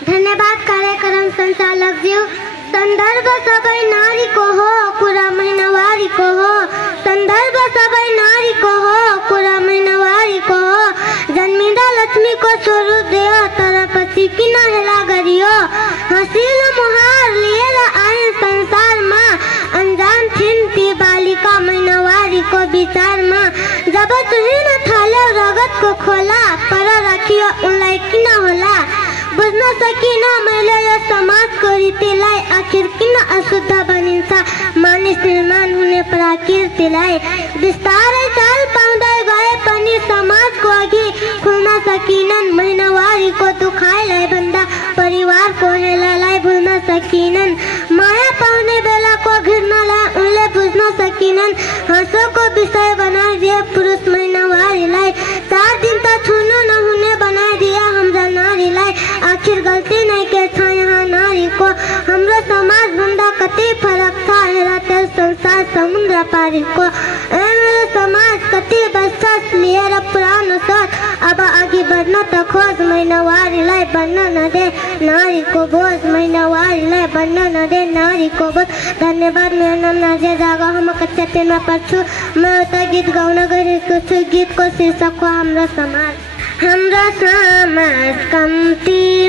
धन्यवाद कार्यक्रम संचालक ज्यू। संदर्भ सबै नारीको हो, कुरा महिनावारीको हो। संदर्भ सबै नारीको हो, कुरा महिनावारीको हो। जन्मिँदा लक्ष्मीको स्वरूप दियो, तर पछि किन हेला गरियो। हँसिलो मुहार लिएर आए संसारमा, अनजान थिइन् ती बालिका महिनावारीको विचारमा। जब चुहिन थाल्यो रगतको खोला, पर राखियो उनलाई किन होला। बुझ्न सकिन मैले यो समाजको रीतिलाई, आखिर किन अशुद्ध बनिन्छ मानिस निर्माण हुने प्रकृतिलाई। बिस्तारै चाल पाउँदै गए पनि समाजको अघि खुल्न सकिनन्। महिनावारीको दुखाइलाई भन्दा परिवारको हेलालाई भुल्न सकिनन्। माया पाउने बेलाको घृणालाई उनले बुझ्न सकिनन्। हाँसोको विषय बनाइदिए पुरुष महिनावारीलाई। 4 दिन त छुनु नहुने बनाइदिए हाम्रा नारीलाई। आखिर गल्ती नै के छ यहाँ नारीको। हाम्रो समाज भन्दा कति फरक छ, हेर त्यो संसार समुद्र पारीको। मेरो समाज कति वर्ष लिएर पुरानो सोच, अब अघि बढ्न त खोज। महिनावारीलाई बन्न नदे नारीको बोझ, महिनावारीलाई बन्न नदे नारीको बोझ। धन्यवाद। मेरो नाम नाजिया जागा, म कक्षा 3 मा पढ्छु। म एउटा गीत गाउन गइरहेको छु। गीतको शीर्षक हो हाम्रो समाज। हाम्रो समाज कम्ती